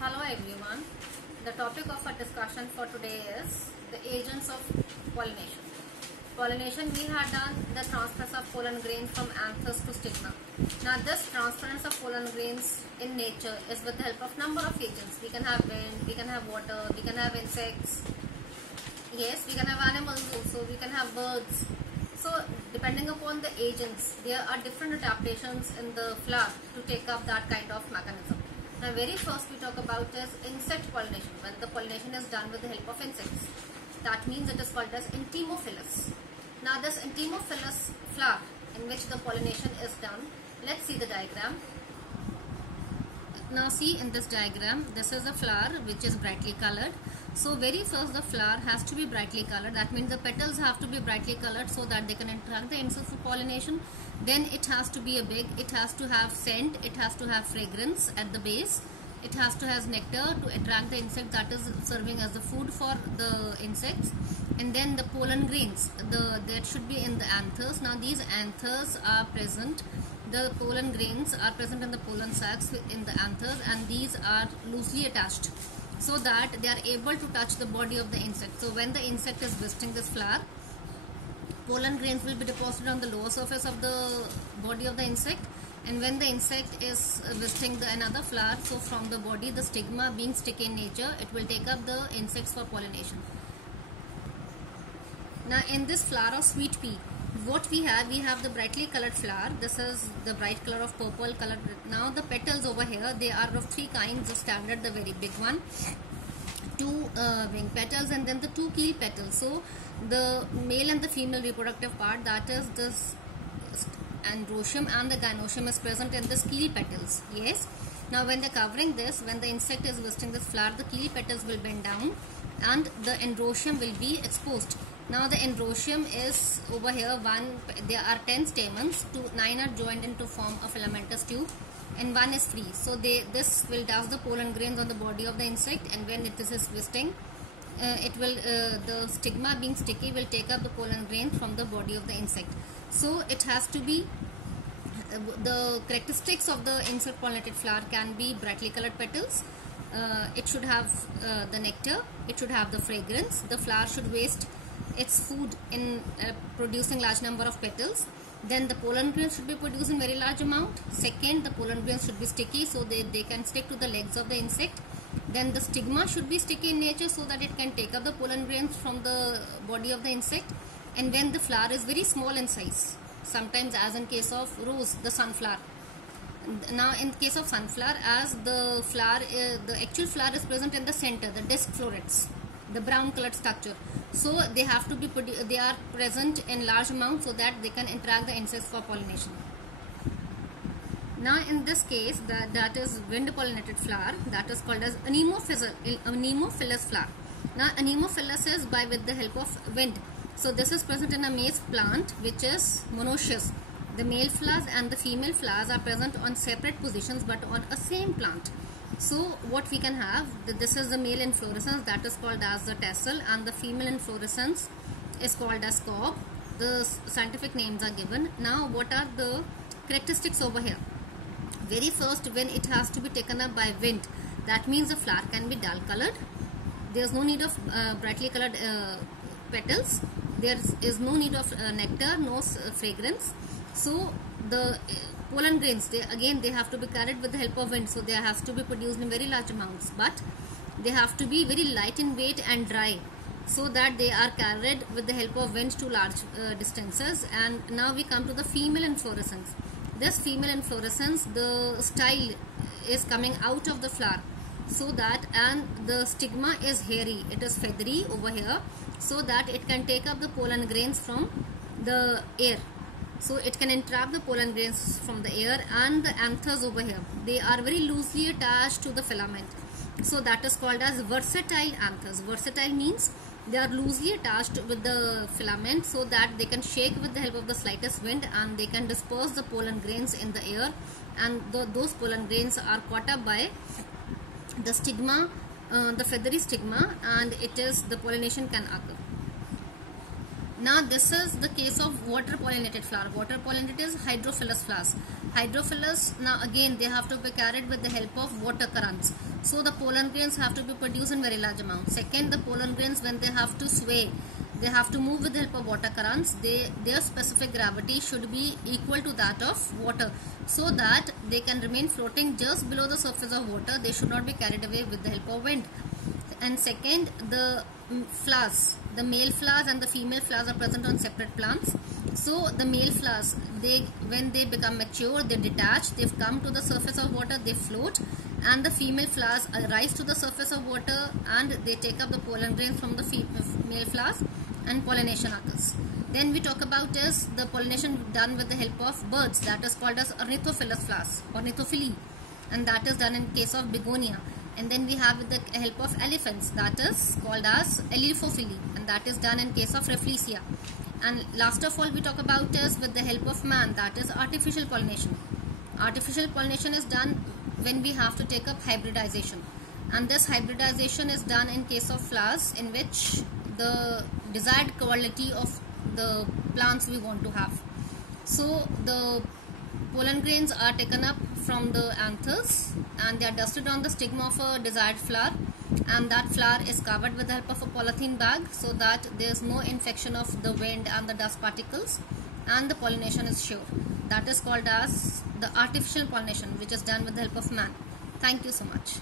Hello everyone. The topic of our discussion for today is the agents of pollination. Pollination, we had done the transference of pollen grains from anthers to stigma. Now this transference of pollen grains in nature is with the help of number of agents. We can have wind, we can have water, we can have insects. Yes, we can have animals also, we can have birds. So depending upon the agents, there are different adaptations in the flower to take up that kind of mechanism. Now very first we talk about is insect pollination, when the pollination is done with the help of insects. That means it is called as entomophilous. Now this entomophilous flower in which the pollination is done, let's see the diagram. Now see in this diagram, this is a flower which is brightly colored. So very first the flower has to be brightly colored. That means the petals have to be brightly colored so that they can interact the insects for pollination. Then it has to be big, it has to have scent, it has to have fragrance at the base. It has to have nectar to attract the insect that is serving as the food for the insects. And then the pollen grains, that should be in the anthers. Now these anthers are present. The pollen grains are present in the pollen sacs in the anthers, and these are loosely attached so that they are able to touch the body of the insect. So when the insect is visiting this flower, pollen grains will be deposited on the lower surface of the body of the insect, and when the insect is visiting another flower, so from the body, the stigma being sticky in nature, it will take up the insects for pollination. Now in this flower of sweet pea, what we have the brightly colored flower. This is the bright color of purple color. Now the petals over here, they are of three kinds. The standard, the very big one, two wing petals, and then the two keel petals. So the male and the female reproductive part, that is this androecium and the gynoecium, is present in this keel petals. Yes. Now when they are covering this, when the insect is visiting this flower, the keel petals will bend down and the androecium will be exposed. Now the androecium is over here, there are 10 stamens, 9 are joined into form a filamentous tube, and 1 is free. So this will douse the pollen grains on the body of the insect, and when it is visiting, the stigma being sticky will take up the pollen grains from the body of the insect. So it has to be, the characteristics of the insect pollinated flower can be brightly colored petals. It should have the nectar, it should have the fragrance, the flower should waste its food in producing large number of petals. Then the pollen grains should be produced in very large amount. Second, the pollen grains should be sticky so they can stick to the legs of the insect. Then the stigma should be sticky in nature so that it can take up the pollen grains from the body of the insect. And when the flower is very small in size, sometimes as in case of rose, the sunflower. Now in case of sunflower, as the flower, the actual flower is present in the center, the disc florets, the brown colored structure. So they have to be they are present in large amount so that they can interact the insects for pollination. Now in this case, that is wind pollinated flower, that is called as anemophilous flower. Now anemophilous is with the help of wind. So this is present in a maize plant which is monoecious. The male flowers and the female flowers are present on separate positions but on a same plant. So what we can have, this is the male inflorescence, that is called as the tassel, and the female inflorescence is called as cob. The scientific names are given. Now what are the characteristics over here? Very first, when it has to be taken up by wind, that means the flower can be dull colored. There is no need of brightly colored petals. There is no need of nectar, no fragrance. So the pollen grains, they have to be carried with the help of wind, so they have to be produced in very large amounts, but they have to be very light in weight and dry so that they are carried with the help of wind to large distances. And now we come to the female inflorescence. This female inflorescence, the style is coming out of the flower, so that, and the stigma is hairy, it is feathery over here, so that it can take up the pollen grains from the air. So it can entrap the pollen grains from the air. And the anthers over here, they are very loosely attached to the filament. So that is called as versatile anthers. Versatile means they are loosely attached with the filament so that they can shake with the help of the slightest wind, and they can disperse the pollen grains in the air, and those pollen grains are caught up by the stigma, the feathery stigma, and the pollination can occur. Now this is the case of water pollinated flower. Water pollinated is hydrophilous flowers. Hydrophilus, now again they have to be carried with the help of water currents. So the pollen grains have to be produced in very large amount. Second, the pollen grains, when they have to sway, they have to move with the help of water currents. Their specific gravity should be equal to that of water, so that they can remain floating just below the surface of water. They should not be carried away with the help of wind. And second, the flowers, the male flowers and the female flowers are present on separate plants. So the male flowers, when they become mature, they detach, they've come to the surface of water, they float, and the female flowers rise to the surface of water and they take up the pollen grains from the male flowers, and pollination occurs. Then we talk about is the pollination done with the help of birds, that is called as ornithophilous flowers, ornithophily, and that is done in case of begonia. And then we have with the help of elephants, that is called as elephophily, and that is done in case of Rafflesia. And last of all we talk about is with the help of man, that is artificial pollination. Artificial pollination is done when we have to take up hybridization, and this hybridization is done in case of flowers in which the desired quality of the plants we want to have. So the pollen grains are taken up from the anthers and they are dusted on the stigma of a desired flower, and that flower is covered with the help of a polythene bag so that there is no infection of the wind and the dust particles, and the pollination is sure. That is called as the artificial pollination, which is done with the help of man. Thank you so much.